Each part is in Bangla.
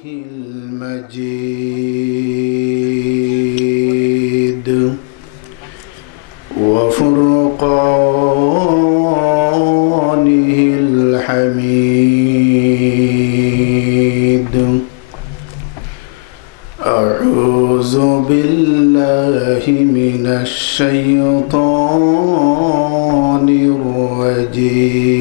المجيد وفرقانه الحميد أعوذ بالله من الشيطان الرجيم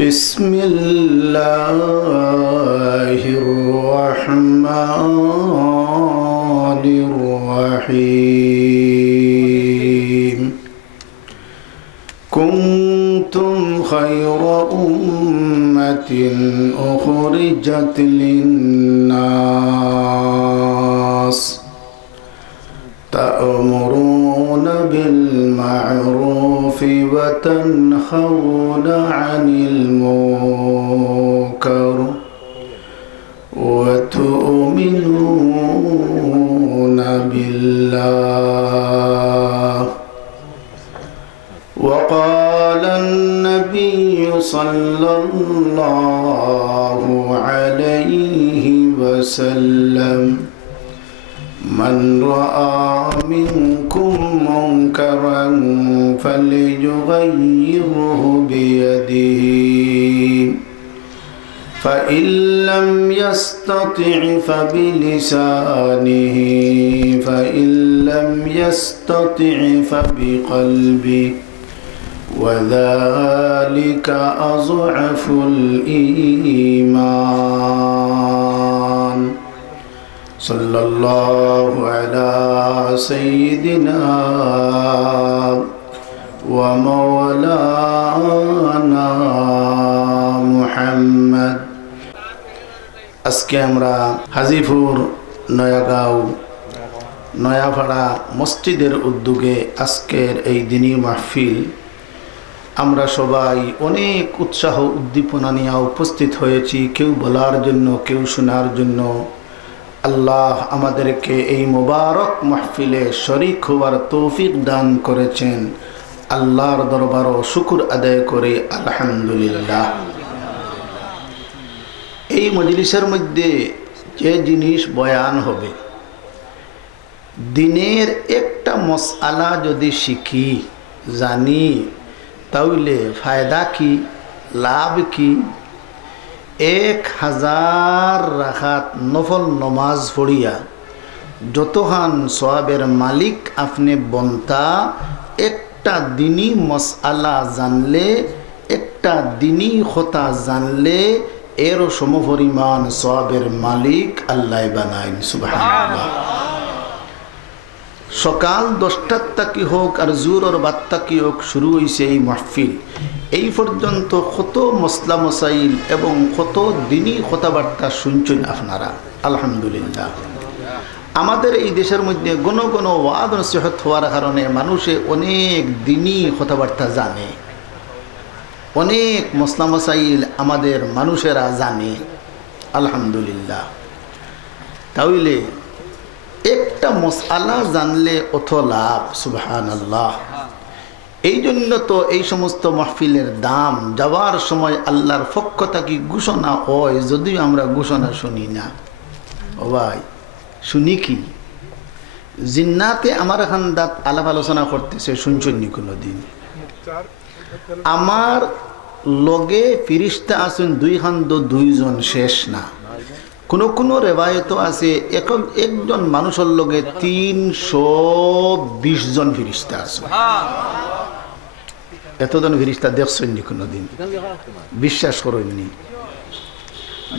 بسم الله الرحمن الرحيم كنتم خير أمة أخرجت للناس تأمرون بالمعروف وتنهون عن المنكر وتؤمنون بالله وقال النبي صلى الله عليه وسلم من رأى منكم منكرا فليغيره بيده فإن لم يستطع فبلسانه فإن لم يستطع فبقلبه وذلك أضعف الإيمان صلى الله على سيدنا ومولانا محمد আজকে আমরা হাজীপুর নয়াগাঁও নয়াপাড়া মসজিদের উদ্যোগে আজকের এই দিনী মাহফিল আমরা সবাই অনেক উৎসাহ উদ্দীপনা নিয়ে উপস্থিত হয়েছি, কেউ বলার জন্য, কেউ শোনার জন্য। আল্লাহ আমাদেরকে এই মোবারক মাহফিলে শরীক হওয়ার তৌফিক দান করেছেন। আল্লাহর দরবারও শুকর আদায় করে আলহামদুলিল্লাহ। এই মজলিসের মধ্যে যে জিনিস বয়ান হবে, দিনের একটা মসআলা যদি শিখি জানি তাহলে ফায়দা কি, লাভ কি? 1000 রাকাত নফল নমাজ পড়িয়া যতখান সওয়াবের মালিক আপনি বন্তা, একটা দিনী মসআলা জানলে, একটা দিনী কথা জানলে এর সমপরিমাণ সওয়াবের মালিক আল্লাহ বানাইন। সুবহানাল্লাহ। সকাল 10টার তাকি হোক আর জোহরের বাদ তাকি হোক শুরু হয়েছে এই মাহফিল, এই পর্যন্ত কত মসলা মসাইল এবং কত দিনই কথাবার্তা শুনছেন আপনারা। আলহামদুলিল্লাহ। আমাদের এই দেশের মধ্যে ঘন ঘন ওয়াজ নসিহত হওয়ার কারণে মানুষে অনেক দিনই কথাবার্তা জানে, অনেক মসলা মসাইল আমাদের মানুষেরা জানে। আলহামদুলিল্লাহ। তাহলে একটা মসআলা জানলে অত লাভ। সুবহানাল্লাহ। এই জন্য তো এই সমস্ত মাহফিলের দাম যাওয়ার সময় আল্লাহর পক্ষ থেকে ঘোষণা হয়, যদিও আমরা ঘোষণা শুনি না। ও ভাই, শুনি কি? জিন্নাতে আমার এখান দাঁত আলাপ আলোচনা করতেছে, শুনছেন নি কোনোদিন? আমার লগে ফিরিস্তা আছেন 2 জন, শেষ না। কোন কোন রেবায়ত আছে একজন মানুষের লগে 320 জন ফিরিস্তা আছে। এতজন ফিরিস্তা দেখছেননি কোনোদিন? বিশ্বাস করেননি?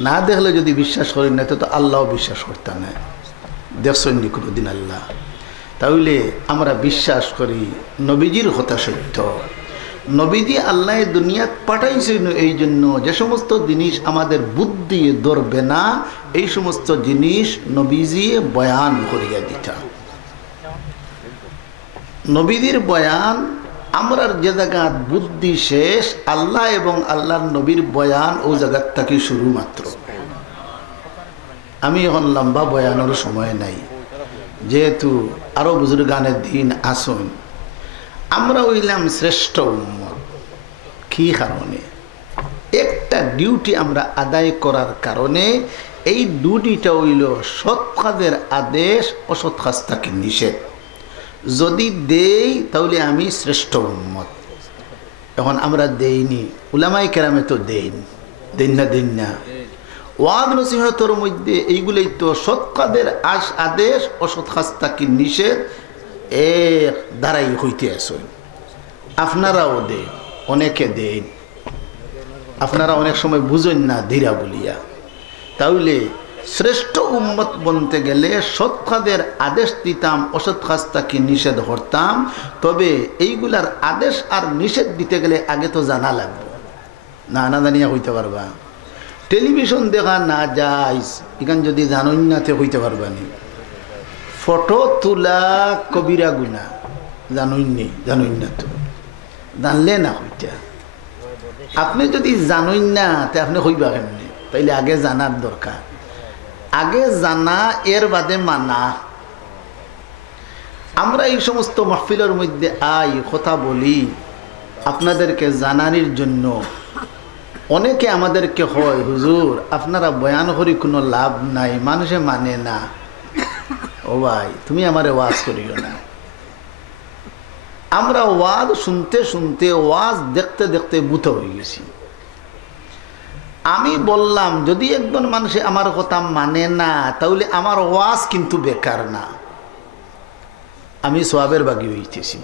না দেখলে যদি বিশ্বাস করেন না তো আল্লাহ বিশ্বাস করতেন না। দেখছেননি কোনোদিন আল্লাহ? তাহলে আমরা বিশ্বাস করি নবীজির কথা সত্য। নবীজি আল্লাহ দুনিয়াত পাঠাইছেন এই জন্য যে সমস্ত জিনিস আমাদের বুদ্ধি ধরবে না, এই সমস্ত জিনিস নবীজি বয়ান করিয়া দিতা। নবীজির বয়ান আমরার যে জায়গা বুদ্ধি শেষ, আল্লাহ এবং আল্লাহর নবীর বয়ান ও জায়গার থেকে শুরু মাত্র। আমি এখন লম্বা বয়ানের সময় নাই, যেহেতু আরো বুজুর্গানের দিন আসুন। আমরা হইলাম শ্রেষ্ঠ উম্মত। কি কারণে? একটা ডিউটি আমরা আদায় করার কারণে এই ডিউটিটা হইল সৎ কাজের আদেশ অসৎ কাজ তাকে নিষেধ। যদি দেই তাহলে আমি শ্রেষ্ঠ উম্মত। এখন আমরা দেইনি, উলামায়ে কেরামে তো দেন না। ওয়াজ নসিহতের মধ্যে এইগুলোই তো সৎ কাজের আদেশ অসৎ কাজ তাকে নিষেধ এর দ্বারাই হইতে আসেন। আপনারাও দেন, অনেকে দেন, আপনারা অনেক সময় বুঝেন না ধীরা বলিয়া। তাহলে শ্রেষ্ঠ উম্মত বনতে গেলে সৎ কাজের আদেশ দিতাম, অসৎ কাজ তাকে নিষেধ করতাম। তবে এইগুলার আদেশ আর নিষেধ দিতে গেলে আগে তো জানা লাগবে, না জানিয়া হইতে পারবা। টেলিভিশন দেখা না যায় এখান যদি জানুন না তে হইতে পারবা নি। ফটো তোলা কবিরা গুনা, জানুন না তো জানলে না হইতা। আপনি যদি জানুন না তে আপনি হইবা কেমনি? তাইলে আগে জানার দরকার, আগে জানা এর বাদে মানা। আমরা এই সমস্ত মাহফিলের মধ্যে কথা বলি আপনাদেরকে জানানির জন্য। অনেকে আমাদেরকে হয়, হুজুর আপনারা বয়ান করি কোনো লাভ নাই, মানুষে মানে না। ও ভাই, তুমি আমারে ওয়াজ করিও না। আমরা ওয়াজ শুনতে শুনতে, ওয়াজ দেখতে দেখতে বুথ হয়ে গেছি। আমি বললাম যদি একজন মানুষে আমার কথা মানে না তাহলে আমার ওয়াজ কিন্তু বেকার না, আমি সওয়াবের বাগী হইতেছি।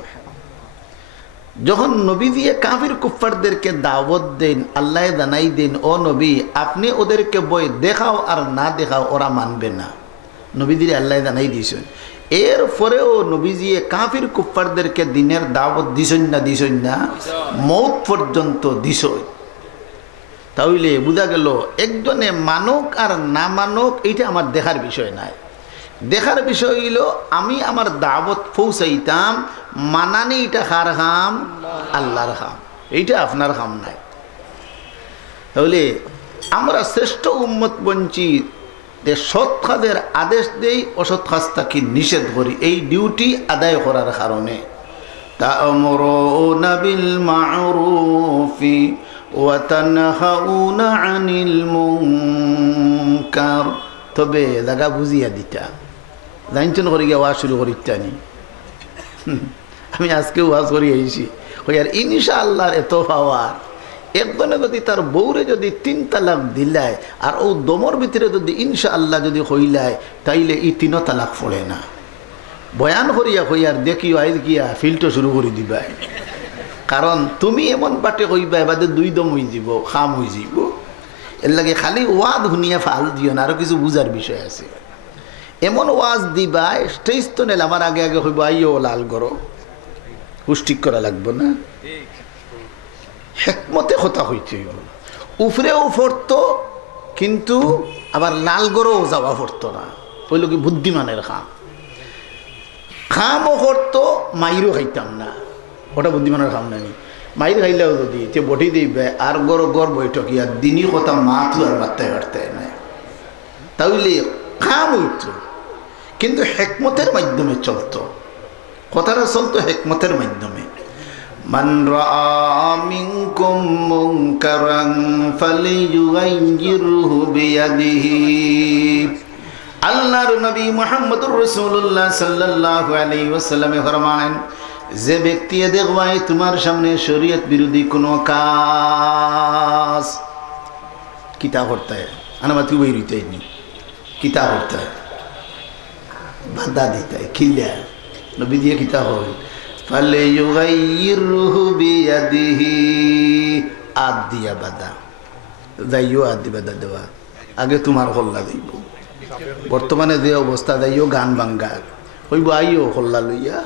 যখন নবী দিয়ে কাফির কুফফারদেরকে দাওয়াত দেন, আল্লাহ জানাই দেন, ও নবী আপনি ওদেরকে বই দেখাও আর না দেখাও ওরা মানবে না। নবী দিয়ে আল্লাহ জানাই দিয়েছেন। এরপরেও নবীজি কাফির কুফফারদেরকে দিনের দাওয়াত দিছেন না, মৌত পর্যন্ত দিছেন। তাহলে বোঝা গেল একজনে মানুক আর না মানুক এইটা আমার দেখার বিষয় নাই। দেখার বিষয় হইল আমি আমার দাওয়াত পৌঁছাইতাম, মানানি এটা কার কাম? আল্লাহর কাম, এইটা আপনার কাম নাই। তাহলে আমরা শ্রেষ্ঠ উম্মত বঞ্চিত, সৎ কাজের আদেশ দেই, অসৎ কাজ তাকে নিষেধ করি, এই ডিউটি আদায় করার কারণে। তা'মুরুনা বিল মা'রুফি ওয়া তানহাউনা আনিল মুনকার। তবে জায়গা বুঝিয়া দিতা, জানছেন করে গিয়ে ওয়াজ শুরু করিতানি। আমি আজকে ওয়াজ করি আইছি, আর ইনশাআল্লাহর এত পাওয়ার। একজনে যদি তার বউরে যদি 3 তালাক দিলায় আর ও দমর ভিতরে যদি ইনশাআল্লাহ যদি হইলায়, তাইলে এই 3 তালাক পড়ে না। বয়ান করিয়া হইয়ার দেখিও আইজ গিয়া ফিল্টো শুরু করে দিবাই। কারণ তুমি এমন পাটে কইবা এবারে 2 দম হয়ে যাব, খাম হয়ে যাব। এর লাগে খালি ওয়াজ শুনিয়া ফাল দিও না, আরো কিছু বুঝার বিষয় আছে। এমন ওয়াজ দিবা স্টেজ তো নেল আমার আগে আগে হইব আইও লাল করো, পুষ্টিক করা লাগবো না। হেকমতে কথা হইতে হইব, উফরেও ফরতো কিন্তু আবার লাল গড়েও যাওয়া ফরতো না। হইল কি বুদ্ধিমানের খামও করতো, মাইরও খাইতাম না, ওটা বুদ্ধিমানের খাম নাই। মাইর খাইলেও যদি তে বটি দিবে আর গড় বৈঠক আর দিনই কথা মাথু আর বার্তায় বার্তায় নাই। তাহলে খাম হইত কিন্তু হেকমতের মাধ্যমে চলতো, কথাটা চলতো হেকমতের মাধ্যমে। মান রাআ মিনকুম মুনকারান ফালিয়ুগাইয়িরহু বিয়াদিহি। আল্লাহর নবী মুহাম্মদুর রাসূলুল্লাহ সাল্লাল্লাহু আলাইহি ওয়াসাল্লামে ফরমান, যে ব্যক্তি দেখবাই তোমার সামনে শরীয়ত বিরোধী কোনো কাজ, কিতাব পড়তে হয় আনামাতি বই রইতেনি, কিতাব পড়তে হয়, বাধা দিতে হয়, খিল্লা নবী দিয়ে কিতাব হয়, ফালিয়ুগাইয়িরহু বিয়াদিহি, আদ দিয়া বাধা যাইও, আদ দি বাধা দেওয়া আগে তোমার হল্লা দিব। বর্তমানে যে অবস্থা যাইও গান বাঙ্গা হইব, আইও হল্লা লইয়া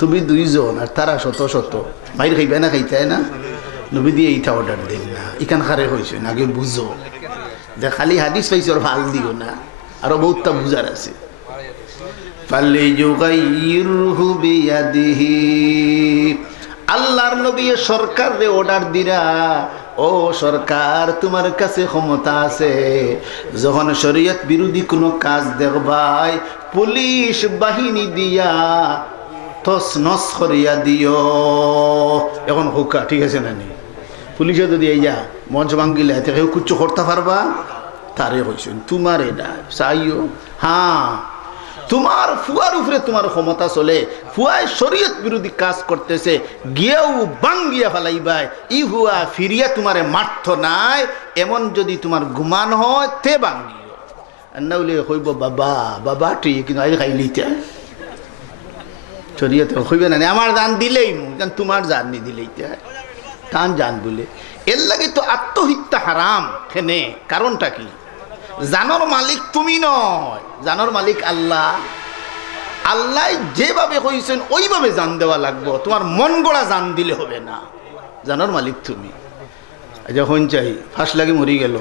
তুমি 2 জন আর তারা শত শত মাইর খাইবে না, খাইতে না। নবী দিয়ে এইটা অর্ডার দেন না, ইখান খারে হয়েছে আগে বুঝো যে খালি হাদিস পাইছে আর ভাল দিও না, আরো বহুতটা বুঝার আছে। ফালিয়ুগাইয়িরহু বিয়াদিহি, আল্লাহর নবী সরকারে অর্ডার দিরা, ও সরকার তোমার কাছে ক্ষমতা আছে, যখন শরীয়ত বিরোধী কোনো কাজ দেখবাই পুলিশ বাহিনী দিয়া তছনছ করিয়া দিও। এখন হুকা ঠিক আছে না নি? পুলিশে যদি এই যা মঞ্চ ভাঙ্গিলে কেউ কুচ্ছ করতে পারবা তারে হয়েছেন তোমার এটা চাইও হ্যাঁ তোমার ফুয়ার উপরে তোমার ক্ষমতা চলে ফুয়ায় শরীয়ত বিরোধী কাজ করতেছে গিয়েও বাঙ্গিয়া ফেলাইবাই ই হুয়া ফিরিয়া তোমারে মারত নাই এমন যদি তোমার গুমান হয় তে বাঙ্গিও না বলে হইব বাবা বাবা ঠিক কিন্তু আই খাইলিতে শরীয়তে হইবে না আমার জান দিলেই কারণ তোমার জান নি দিলেই টান জান বলে এর লাগে তো আত্মহত্যা হারাম খেনে কারণটা কি জানোর মালিক তুমি নয় জানোর মালিক আল্লাহ আল্লাহ যেভাবে কইছেন ওইভাবে জান দেওয়া লাগবো তোমার মন গড়া জান দিলে হবে না জানোর মালিক তুমি যখন চাই ফাঁস লাগে মরি গেল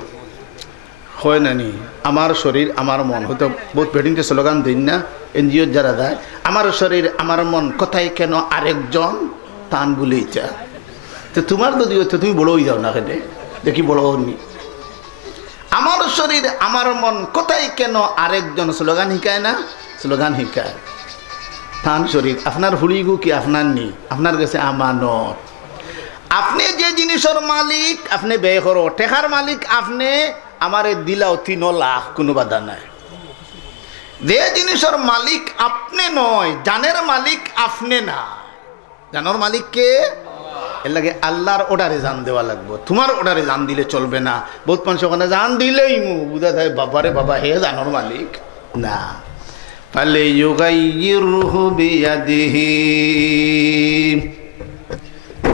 হয় নানি আমার শরীর আমার মন হয়তো বহুত বেটিংতে স্লোগান দিন না এনজিও যারা দেয় আমার শরীর আমার মন কোথায় কেন আরেকজন টান বলেই চা তো তোমার যদি হইতো তুমি বড় হয়ে যাও না কেন দেখি বড় হননি আমার শরীর আমার মন কোথায় কেন আরেকজন স্লোগান শিকায় না স্লোগান শিকায় টান শরীর আপনার হুড়িগু কি আপনার নি আপনার কাছে আমানত আপনি যে জিনিসের মালিক আপনি ব্যয় করো টেকার মালিক আপনি আমারে দিলাও 3 লাখ কোনো বাধা নাই যে জিনিসের মালিক আপনি নয় জানের মালিক আপনি না জানোর মালিক কে এর লাগে আল্লাহর অর্ডারে জান দেওয়া লাগবে তোমার অর্ডারে জান দিলে চলবে না বহুত মানুষ ওখানে জান দিলেই বুঝা যায় বাবারে বাবা হে জানোর মালিক না ফালে ইউগাইয়িরহু বিয়াদিহি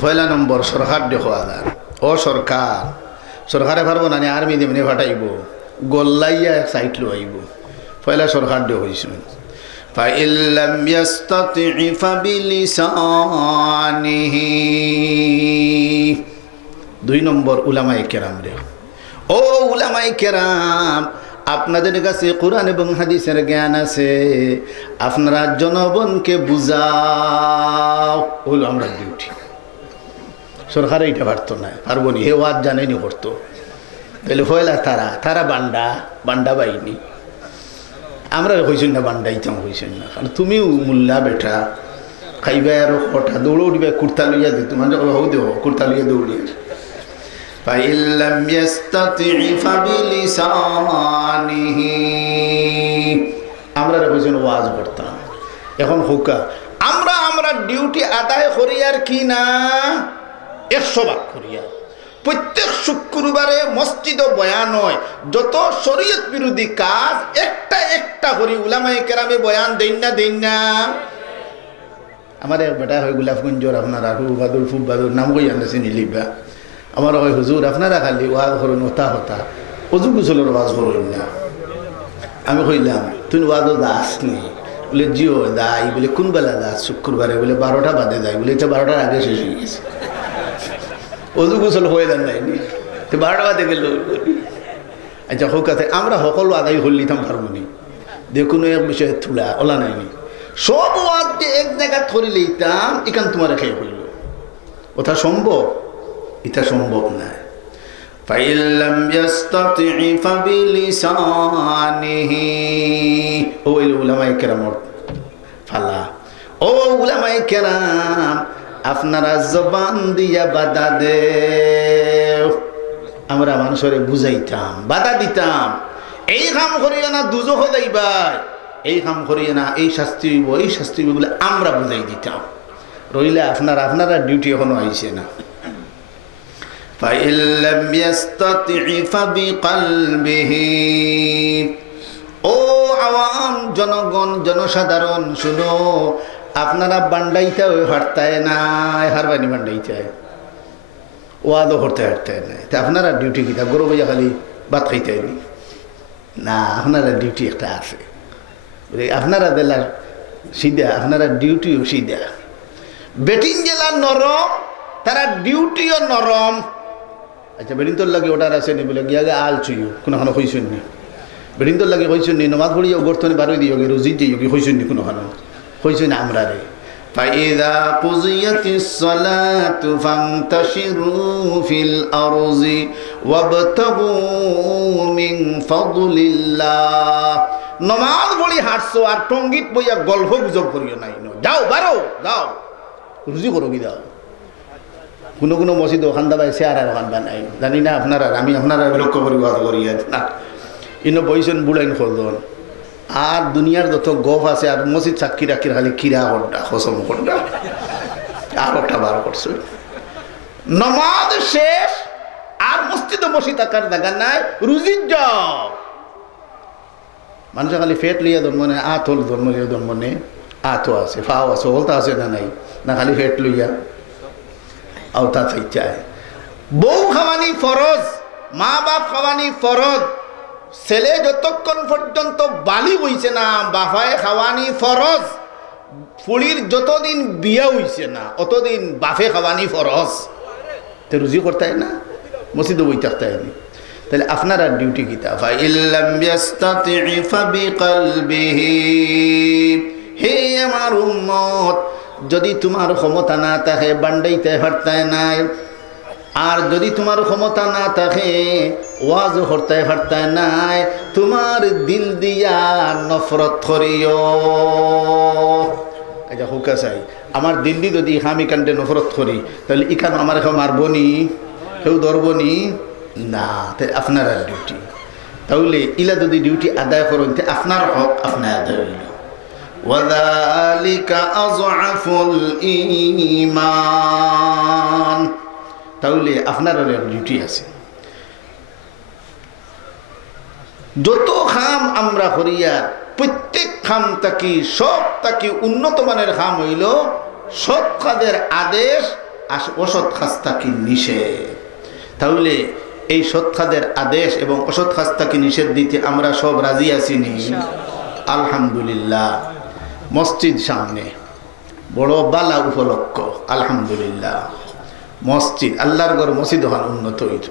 পয়লা নম্বর সরকার দেখো আদার ও সরকার সরকারে পারবো না আর্মি দেমনে ফাটাইব গোল্লাইয়া সাইট লো আইব পয়লা সরকার দেখ হয়েছে فإن لم يستطع فبلسانه 2 নম্বর উলামায়ে কেরাম রে ও উলামায়ে কেরাম আপনাদের কাছে কোরআন এবং হাদিসের জ্ঞান আছে আপনারা জনগণকে বুঝাও হলো আমরা ডিউটি সরকার এইটা পারতো না পারবো নি হে ওয়াজ জানেনি করতো তাহলে হইলা তারা বান্ডা বাহিনী আমরা হয়েছেন না বান্ডাইতাম হয়েছেন না কারণ তুমিও মুল্লা বেটা খাইবে আর হঠাৎ দৌড়ে উঠবে কুর্তা লইয়া দে তোমার যখন হও দেব কুর্তা লইয়া দৌড়িয়ে আমরা হয়েছেন ওয়াজ করতাম এখন হোকা আমরা ডিউটি আদায় করি আর কি না 100 ভাগ করিয়া প্রত্যেক শুক্রবারে মসজিদ বয়ান হয় যত শরীয়ত বিরোধী কাজ একটা করি উলামায়ে কেরামে বয়ান দেন না আমার এক বেটা হয় গোলাপগঞ্জর আপনারা ফুব বাদুর নাম কই আনছে নিলিবা আমার হয় হুজুর আপনারা খালি ওয়াজ করুন হতা অজু গুছলের ওয়াজ করুন না আমি কইলাম তুই ওয়াজও দাস নি বলে জিও দাই বলে কোন বেলা দাস শুক্রবারে বলে 12টা বাদে যায় বলে এটা 12টার আগে শেষ হয়ে গেছে অজু গোসল হয়ে যান নাইনি তো 12টা বাদে গেল আচ্ছা হোক আছে আমরা সকল আদায় হলিতাম পারবনি দেখুন এক বিষয়ে থুলা ওলা নাইনি সব ওয়াজ যে এক জায়গায় ধরে লইতাম এখান তোমার খেয়ে হইল ওটা সম্ভব এটা সম্ভব না فإن لم يستطع فبلسانه ও উলামায়ে কেরাম ফালা ও উলামায়ে কেরাম আপনারা জবান দিয়া বাধা দে আমরা মানুষের বুঝাইতাম বাধা দিতাম এই কাম করিও না দুজখ যাইবাই এই কাম করিও না এই শাস্তি হইব বলে আমরা বুঝাই দিতাম রইলে আপনারা ডিউটি এখনো আইছে না فإن لم يستطع فبقلبه ও আওয়াম জনগণ জনসাধারণ শুনো আপনারা বান্ডাইতে ওই হাঁটতায় না হারবানি বান্ডাইতে ওয়াদও করতে হাঁটতায় না তা আপনারা ডিউটি কিতা গরু ভাইয়া খালি ভাত খাইতে না আপনারা ডিউটি একটা আছে আপনারা দেলা সিধা আপনারা ডিউটিও সিধা বেটিং জেলা নরম তারা ডিউটিও নরম আচ্ছা বেটিং তোর লাগে ওটার আছে নি বলে গিয়া আল চুইও কোনোখানো হইছেন নি বেটিং তোর লাগে হইছেন নি নমাজ পড়িয়া গর্তনে বারোই দিও রোজিত যাইও কি হইছেন নি কোনোখানো হইছেন আমরা রে فإذا قضيت الصلاة فانتشروا في الأرض وابتغوا من فضل الله নমাজ পড়ি হাঁটছো আর টঙ্গিত বইয়া গল্প গুজব করিও নাই যাও বারো যাও রুজি করো কি দাও কোনো কোনো মসজিদ ওখান দাবাই চেয়ার আর ওখান বানাই জানি না আপনারা, আমি আপনারা লক্ষ্য করি বাদ করি না ইনো বইছেন বুড়াইন খোলদন আর দুনিয়ার যত গফ আছে আর মসজিদ সাক্ষী রাখির খালি কিরা ঘন্টা হসম ঘন্টা আর একটা বার করছে নমাজ শেষ আর মসজিদে বসে থাকার জায়গা নাই, রুজির জব মানুষের খালি ফেট লইয়া জন্ম নেই, আত হল জন্ম লিয়া জন্ম নেই, আতো আছে ফাও আছে হলতা আছে না নাই, না খালি ফেট লইয়া আওতা চাই। বউ খাওয়ানি ফরজ, মা বাপ খাওয়ানি ফরজ, ছেলে যতক্ষণ পর্যন্ত বালি হইছে না বাফায় খাওয়ানি ফরজ, ফুলির যতদিন বিয়া হইছে না অতদিন বাফে খাওয়ানি ফরজ। তো রুজি করতে না মসজিদে বই থাকতে হয়নি, তাহলে আপনারা ডিউটি কিতা ফাইল্লাম ইয়াস্তাতি ফাবিকলবিহি। হে আমার উম্মত, যদি তোমার ক্ষমতা না থাকে বান্ডাইতে পারতায় নাই, আর যদি তোমার ক্ষমতা না থাকে ওয়াজ করতে পারতায় নাই, তোমার দিল দিয়া নফরত করিও। আচ্ছা হুকা চাই আমার দিল্লি যদি আমি কাণ্ডে নফরত করি তাহলে ইখান আমার কেউ মারবনি, কেউ ধরবনি না, তাই আপনার ডিউটি। তাহলে ইলা যদি ডিউটি আদায় করেন তে আপনার হক আপনার আদায় হইল। ওয়াযালিকা আযআফুল ঈমান। তাহলে আপনার ডিউটি আছে। যত খাম আমরা করিয়া প্রত্যেক খাম তাকি সব তাকি উন্নত মানের খাম হইল সৎ কাজের আদেশ আর অসৎ কাজ তাকি নিষেধ। তাহলে এই সৎ কাজের আদেশ এবং অসৎ কাজ তাকি নিষেধ দিতে আমরা সব রাজি আছি নি? আলহামদুলিল্লাহ। মসজিদ সামনে বড় বালা উপলক্ষ, আলহামদুলিল্লাহ। মসজিদ আল্লাহর ঘর মসজিদ হওয়ার উন্নত হইত।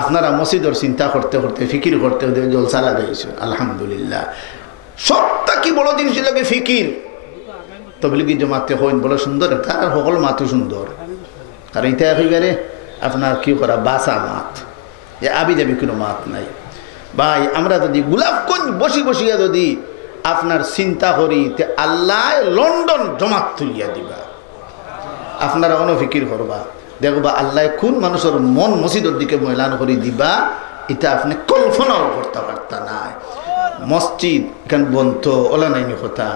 আপনারা মসজিদের চিন্তা করতে করতে ফিকির করতে করতে জলসা লাগাইছেন, আলহামদুলিল্লাহ। সবটা কি বড় জিনিস লাগে ফিকির। তবলিগি জমাতে হইন বড় সুন্দর, তার সকল মাতও সুন্দর। কারণ এটা একেবারে আপনার কি করা বাসা মাত, যে আবি যাবি কোনো মাত নাই। ভাই আমরা যদি গোলাপগঞ্জ বসি বসিয়া যদি আপনার চিন্তা করি তে আল্লাহ লন্ডন জমাত তুলিয়া দিবা। আপনারা অনফিকির করবা, দেখবা আল্লাহ কোন মানুষের মন মসজিদের দিকে ময়লান করে দিবা, এটা আপনি কল্পনাও করতে পারতা নাই। মসজিদ এখান বন্ত ওলা নাইনি কথা,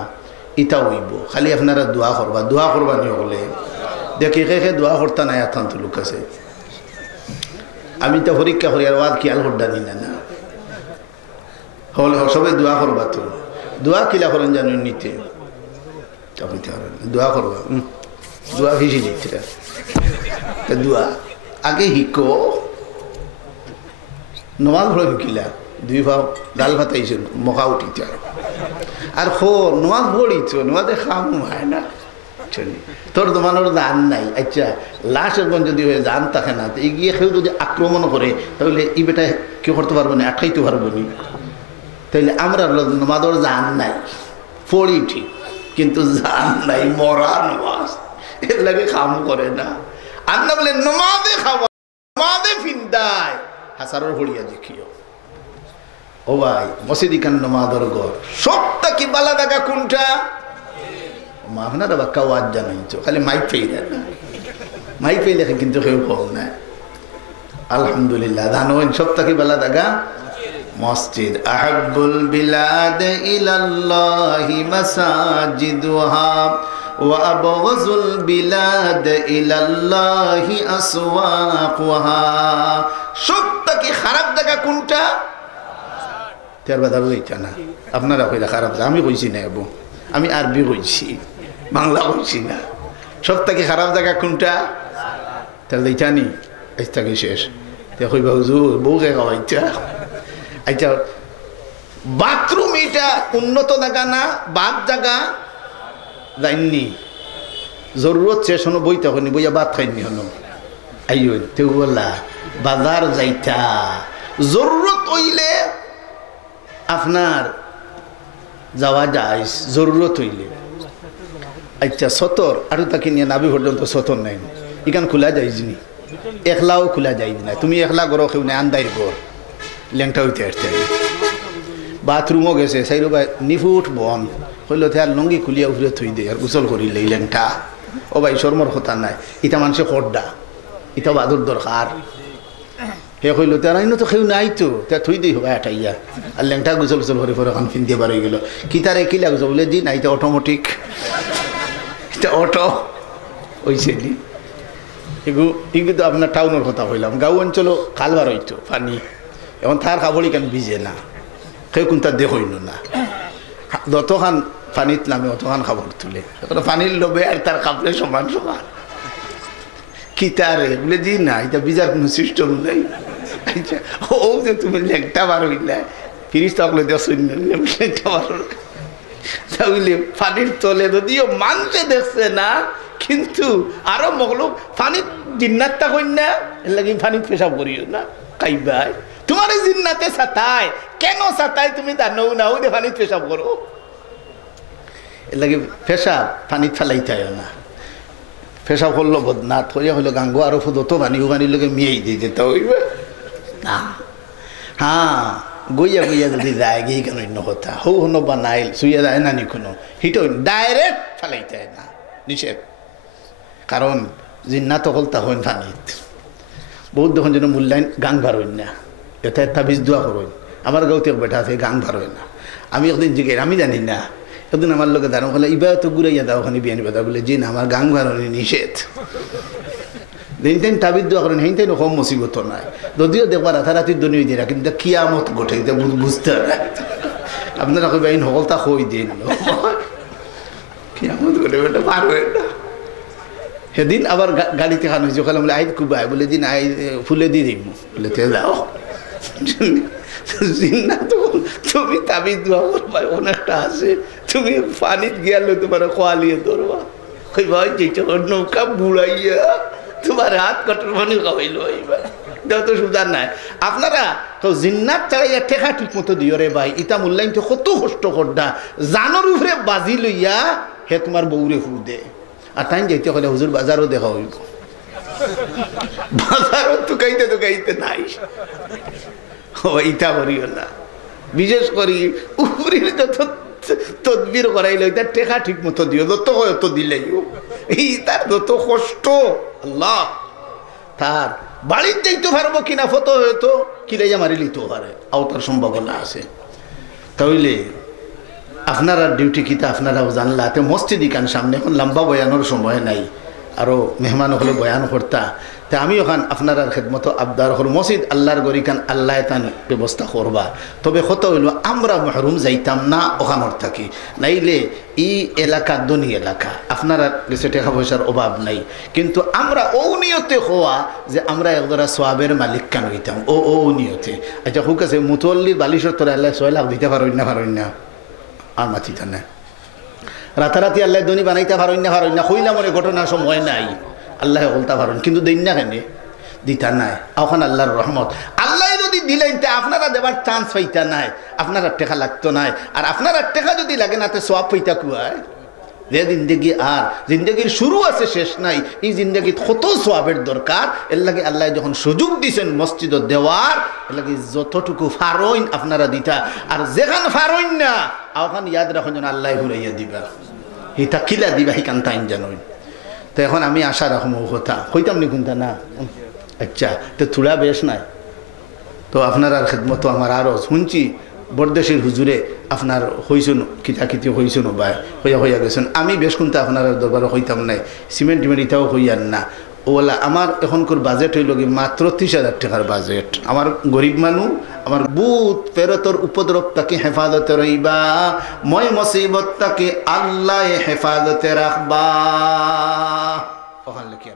এটা হইব। খালি আপনারা দোয়া করবা, দোয়া করবা নি হলে দেখি কে দোয়া করতা নাই একান্ত লোক আছে। আমি তো পরীক্ষা করি আর ওয়াদ খেয়াল করদানি না না হলে সবাই দোয়া করবা। তো দোয়া কিলা করেন জানেন নিতে দোয়া করবা, দোয়া ভিজি দিতে দোয়া আগে শিকো। নমাজ পড়ে কিলা দুই ভাও ডাল ভাত আইছে মকা উঠিতে আর খো নমাজ পড়িছ নমাজে খাম হয় না। তোর তোমার জান নাই। আচ্ছা লাস্ট একবার যদি হয়ে জান থাকে না, এগিয়ে কেউ যদি আক্রমণ করে তাহলে ই বেটা কেউ করতে পারবো না, আটকাইতে পারবো নি। তাইলে আমরা নমাজের জান নাই, পড়ি ঠিক কিন্তু জান নাই, মরা নমাজ এর লাগে খাম করে না। আর না বলে নমাজে খাওয়া নমাজে ফিন্দায় হাসারের হড়িয়া দেখিও। ও ভাই মসজিদ খান নমাজের ঘর সবটা কি বালা দেখা কোনটা আপনারা বা কাওয়াজ জানাইছো, খালি মাইক পেয়ে না, মাইক পেয়ে লেখে কিন্তু কেউ কম না। আলহামদুলিল্লাহ জানোন সবটা কি বালা দেখা মসজিদ। আহাব্বুল বিলাদ ইলাল্লাহি মাসাজিদুহা ওয়া আবগাযুল বিলাদ ইলাল্লাহি আসওয়াকুহা। সবটা কি খারাপ জায়গা কোনটা? তার কথা বুঝাইতা না আপনারা কইলা খারাপ জায়গা। আমি কইছি না এবং আমি আরবি কইছি, বাংলা কইছি না। সবটা কি খারাপ জায়গা কোনটা? তাহলে এইটানি আজটা কি শেষ কইবা হুজুর বউকে খাওয়াইতা। আচ্ছা বাথরুম এটা উন্নত জায়গা না বাদ জায়গা যাইনি, জরুরত শেষ হনো বইতে হনি বইয়া ভাত খাইনি হনো। আইও তেও বললা বাজার যাইতা জরুরত হইলে আপনার যাওয়া যায়, জরুরত হইলে। আচ্ছা সতর আর তাকে নিয়ে নাবি পর্যন্ত সতর নাই, এখান খোলা যাইনি, একলাও খোলা যাইনি না। তুমি একলা গড় কেউ নেই আন্দাইর গড় ল্যাংটা হইতে আসতে বাথরুমও গেছে সাইড নিফুট বন হইল আর লঙ্গি খুলিয়া উফরে থই দে আর গোসল করিলে ল্যাংটা। ও ভাই শর্মর কথা নাই, ইটা মানুষে খড্ডা এটা বাদর দরকার হে কইল তার আইন তো কেউ নাই তো তা থই দিই হবে আটাইয়া আর ল্যাংটা গুজল গুজল ভরে ভরে খান ফিন দিয়ে বার হয়ে গেল কি তার একই লাগছে বলে জি না এটা অটোমেটিক এটা অটো ওইছে নি এগুলো তো আপনার টাউনের কথা কইলাম গাঁও অঞ্চল খালবার হইতো পানি এখন তার কাপড়ই কেন ভিজে না কেউ কোন তার দেখইল না যতখান পানিত নামে অতখান কাপড় তুলে পানির লোভে আর তার কাপড়ে সমান সমান কি তারে বলে জি না এটা বিজার কোনো সিস্টেম নেই ও যে তুমি লেগটা বার হইলে ফিরিস তকলে দেওয়া শূন্য লেগটা বার তাহলে পানির তলে যদিও মানতে দেখছে না কিন্তু আরো মগলো পানির জিন্নাতটা কই না এর লাগে পানি পেশাব করিও না কাইবাই তোমার এই জিন্নাতে সাতায় কেন সাতায় তুমি জানো না ওই পানি পেশাব করো এর লাগে পেশাব পানি ফেলাইতে হয় না পেশাব করলো বদনাথ করিয়া হইলো গাঙ্গো আরো ফুদত পানিও পানির লোকে মিয়েই দিয়ে যেতে হইবে না হ্যাঁ গইয়া গইয়া যদি যায় গিয়ে কেন অন্য কথা হৌ হনো বা নাইল শুইয়া যায় না নি কোনো হিটো ডাইরেক্ট ফেলাইতে হয় না নিষেধ কারণ জিন্নাত হলতা হইন পানিত বহুত দেখুন যেন মূল্যায়ন গাং ভার হইন না এটা একটা বীজ দোয়া করইন আমার গাঁতে বেটা আছে গাং ভার হয় না আমি একদিন জিজ্ঞেস আমি জানি না একদিন আমার লোকে দাঁড়ানো বলে ইবার তো ঘুরাইয়া দাও ওখানে বিয়ানি বেদা বলে জি না আমার গাং ভার হয়নি নিষেধ দিন তাবিদ দোয়া করেন হেন তাই কম মুসিবত নাই যদিও দেখবা রাতারাতির দনীয় দিয়ে কিন্তু কিয়ামত ঘটে বুঝতে পারে আপনারা কই বাইন হলতা কই দিন কিয়ামত ঘটে বেটা পার হয় না সেদিন আবার গাড়িতে খান হয়েছে ওখানে বলে আই কুবাই বলে দিন আই ফুলে দিয়ে দিই বলে তে যাও তুমি তাবিদ দোয়া করবা অনেকটা আছে তুমি পানিত গিয়ালে তোমার কোয়ালিয়ে ধরবা কই ভাই যেটা নৌকা বুড়াইয়া তোমার হাত কটর পানি খাওয়াইল এবার তো সুদার নাই আপনারা তো জিন্নাত চালাইয়া ঠেকা ঠিক মতো দিও রে ভাই ইটা মূল্যায়ন তো কত কষ্ট করডা জানোর উপরে বাজি লইয়া হে তোমার বউরে ফু দে আর তাই যাইতে হলে হুজুর বাজারও দেখা হইব বাজারও তুকাইতে নাই ইটা করিও না বিশেষ করি উপরের যত তদবির করাইল এটা টেকা ঠিক মতো দিও যত হয়তো দিলেই এই তার যত কষ্ট আল্লাহ তার বাড়ির যাইতে পারবো কিনা ফতো হয়তো কিরাইয়া মারি লিতেও পারে আওতার সম্ভাবনা আছে তাহলে আপনারা ডিউটি কিতা আপনারাও জানলা তে মসজিদ কান সামনে এখন লম্বা বয়ানোর সময় নাই আরো মেহমান হলে বয়ান করতা তা আমি ওখান আপনার খেদমতো আবদার হল মসজিদ আল্লাহর গরিকান আল্লাহ তান ব্যবস্থা করবা তবে কত হইল আমরা মহরুম যাইতাম না ওখানোর থাকি নাইলে এই এলাকা ধনী এলাকা আপনারা কাছে টাকা পয়সার অভাব নাই কিন্তু আমরা ও নিয়তে হওয়া যে আমরা একদরা সোয়াবের মালিক কান হইতাম ও নিয়তে আচ্ছা হুক আছে মুতল্লির বালিশর তোরা আল্লাহ 6 লাখ দিতে পারেন না আর মাথিতা না রাতারাতি আল্লাহ ধনী বানাইতে পারেন না হইলাম মনে ঘটনা সময় নাই আল্লাহ বলতে পারেন কিন্তু দিন না কেন দিতা নাই ওখানে আল্লাহর রহমত আল্লাহ যদি দিলেন তা আপনারা দেবার চান্স পাইতা নাই আপনারা টেকা লাগতো নাই আর আপনারা টেকা যদি লাগে না তো সব পাইতা কুয়ায় যে জিন্দগি আর জিন্দগির শুরু আছে শেষ নাই এই জিন্দগিত কত সওয়াবের দরকার এর লাগে আল্লাহ যখন সুযোগ দিয়েছেন মসজিদ দেওয়ার এর লাগে যতটুকু ফারইন আপনারা দিতা আর যেখান ফারইন না ওখান ইয়াদ রাখুন যেন আল্লাহ ঘুরাইয়া দিবা হিতা কিলা দিবা হিকান তাইন জানোই তো এখন আমি আশা রাখবো কথা কইতাম নি কোনটা না আচ্ছা তো থোড়া বেশ নাই তো আপনার আর খেদমতো আমার আরও শুনছি বরদেশের হুজুরে আপনার হইছুন কিতাকিতি হইছুন বাই হইয়া গেছেন আমি বেশ কোনটা আপনার দরবারে হইতাম নাই সিমেন্ট টিমেন্ট ইটাও হইয়ান না ওলা আমার এখনকার বাজেট হইল কি মাত্র 30,000 টাকার বাজেট আমার গরিব মানুষ আমার বুত ফেরতর উপদ্রব তাকে হেফাজতে রইবা মই মুসিবত তাকে আল্লাহ হেফাজতে রাখবা ওখানে লিখিয়া